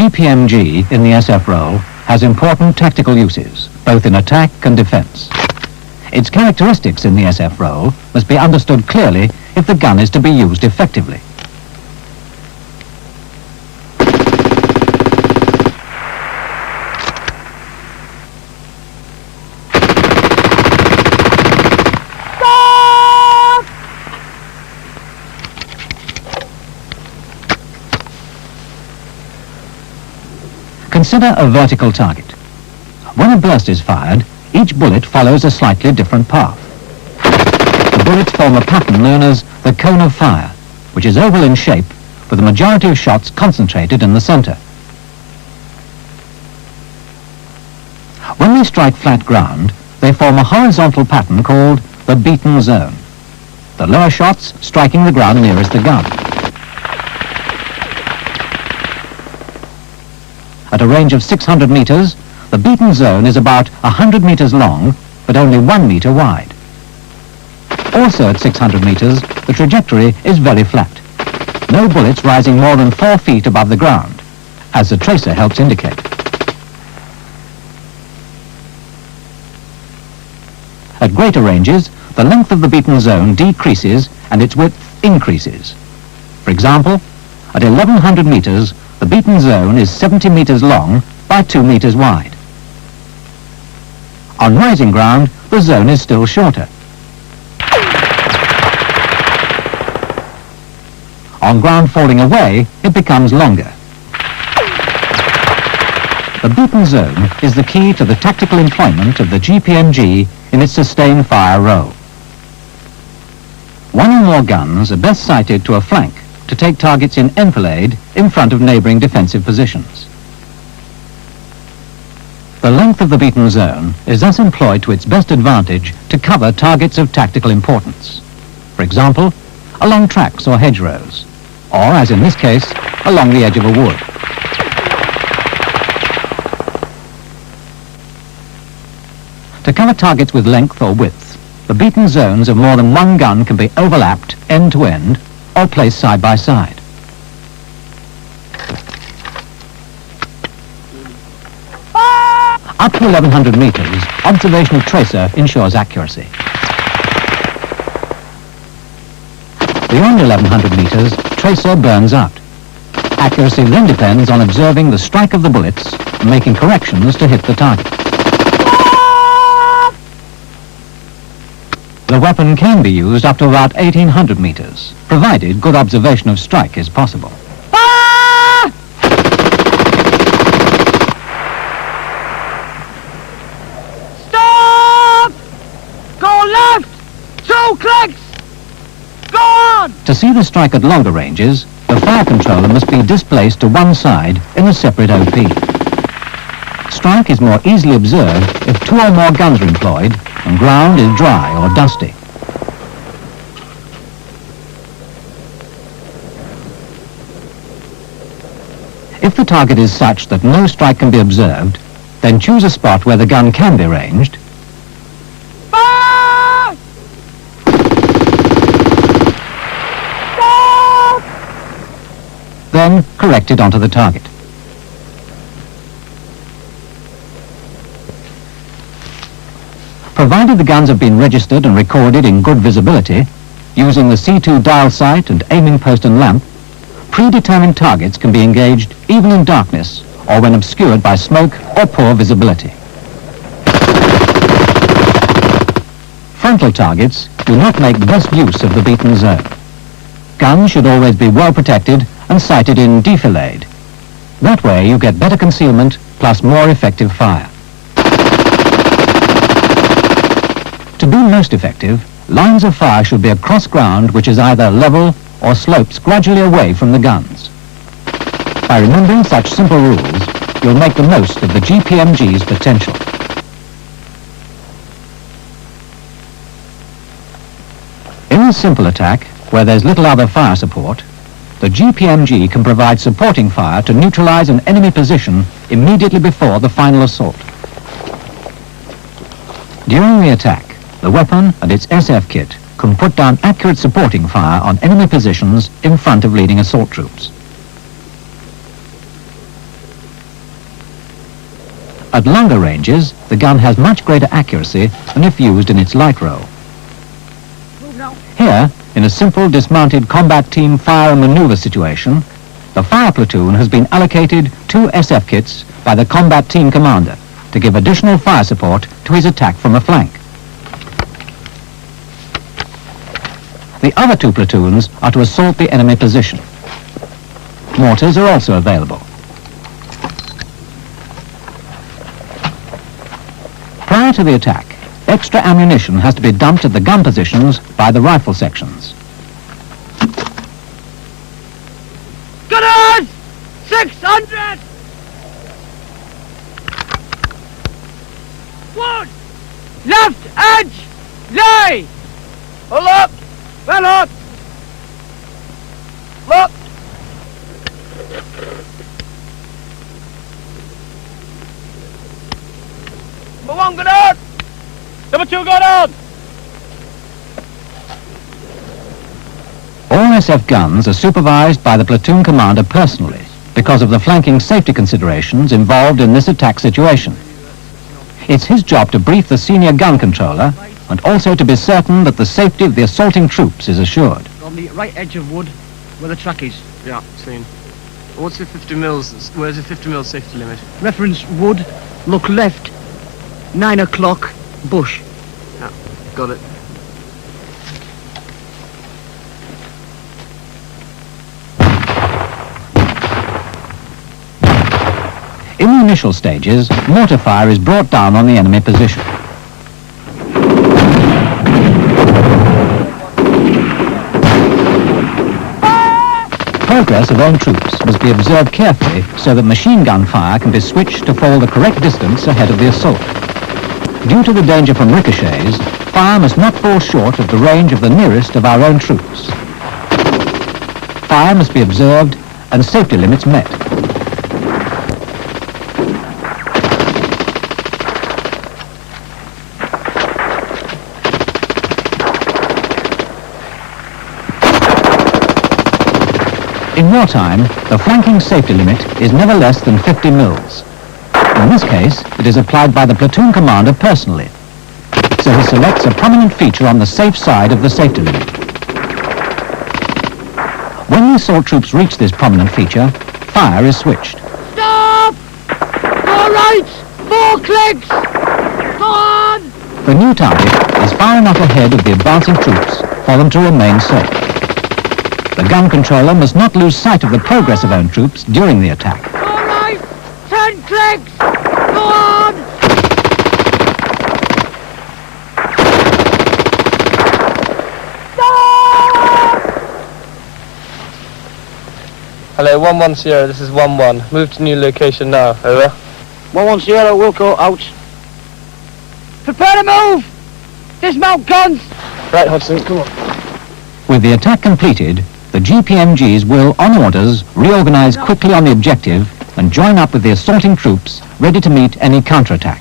GPMG in the SF role has important tactical uses, both in attack and defence. Its characteristics in the SF role must be understood clearly if the gun is to be used effectively. Consider a vertical target. When a burst is fired, each bullet follows a slightly different path. The bullets form a pattern known as the cone of fire, which is oval in shape, with the majority of shots concentrated in the centre. When they strike flat ground, they form a horizontal pattern called the beaten zone, the lower shots striking the ground nearest the gun. At a range of 600 metres, the beaten zone is about 100 metres long, but only 1 metre wide. Also at 600 metres, the trajectory is very flat. No bullets rising more than 4 feet above the ground, as the tracer helps indicate. At greater ranges, the length of the beaten zone decreases and its width increases. For example, at 1100 metres, the beaten zone is 70 metres long by 2 metres wide. On rising ground, the zone is still shorter. On ground falling away, it becomes longer. The beaten zone is the key to the tactical employment of the GPMG in its sustained fire role. One or more guns are best sighted to a flank to take targets in enfilade in front of neighbouring defensive positions. The length of the beaten zone is thus employed to its best advantage to cover targets of tactical importance. For example, along tracks or hedgerows, or, as in this case, along the edge of a wood. To cover targets with length or width, the beaten zones of more than one gun can be overlapped end to end or placed side by side. Up to 1100 metres, observational tracer ensures accuracy. Beyond 1100 metres, tracer burns out. Accuracy then depends on observing the strike of the bullets and making corrections to hit the target. The weapon can be used up to about 1800 metres, provided good observation of strike is possible. Stop! Go left! 2 clicks! Go on! To see the strike at longer ranges, the fire controller must be displaced to one side in a separate OP. Strike is more easily observed if 2 or more guns are employed and ground is dry or dusty. If the target is such that no strike can be observed, then choose a spot where the gun can be ranged. Fire! Stop! Then correct it onto the target. Provided the guns have been registered and recorded in good visibility, using the C2 dial sight and aiming post and lamp, predetermined targets can be engaged even in darkness or when obscured by smoke or poor visibility. Frontal targets do not make best use of the beaten zone. Guns should always be well protected and sighted in defilade. That way you get better concealment plus more effective fire. To be most effective, lines of fire should be across ground which is either level or slopes gradually away from the guns. By remembering such simple rules, you'll make the most of the GPMG's potential. In a simple attack, where there's little other fire support, the GPMG can provide supporting fire to neutralize an enemy position immediately before the final assault. During the attack, the weapon and its SF kit can put down accurate supporting fire on enemy positions in front of leading assault troops. At longer ranges, the gun has much greater accuracy than if used in its light role. Move now. Here, in a simple dismounted combat team fire and maneuver situation, the fire platoon has been allocated 2 SF kits by the combat team commander to give additional fire support to his attack from a flank. The other 2 platoons are to assault the enemy position. Mortars are also available. Prior to the attack, extra ammunition has to be dumped at the gun positions by the rifle sections. Gunners! 600! One! Left edge! Lay! Hold up! Well up! Look! Number 1, go down! Number 2, go down! All SF guns are supervised by the platoon commander personally because of the flanking safety considerations involved in this attack situation. It's his job to brief the senior gun controller and also to be certain that the safety of the assaulting troops is assured. On the right edge of wood, where the track is. Yeah, seen. What's the 50 mils? Where's the 50 mil safety limit? Reference wood, look left, 9 o'clock, bush. Yeah, got it. In the initial stages, mortar fire is brought down on the enemy position. Progress of own troops must be observed carefully so that machine gun fire can be switched to fall the correct distance ahead of the assault. Due to the danger from ricochets, fire must not fall short of the range of the nearest of our own troops. Fire must be observed and safety limits met. In wartime, the flanking safety limit is never less than 50 mils. In this case, it is applied by the platoon commander personally, so he selects a prominent feature on the safe side of the safety limit. When the assault troops reach this prominent feature, fire is switched. Stop! Go right! 4 clicks! Go on! The new target is far enough ahead of the advancing troops for them to remain safe. The gun controller must not lose sight of the progress of own troops during the attack. Go right! 10 clicks! Go on! Stop! Hello, 1-1 Sierra, this is 1-1. Move to new location now, over. 1-1 Sierra, will go out. Prepare to move! Dismount guns! Right, Hodgson, come on. With the attack completed, the GPMGs will, on orders, reorganize quickly on the objective and join up with the assaulting troops ready to meet any counterattack.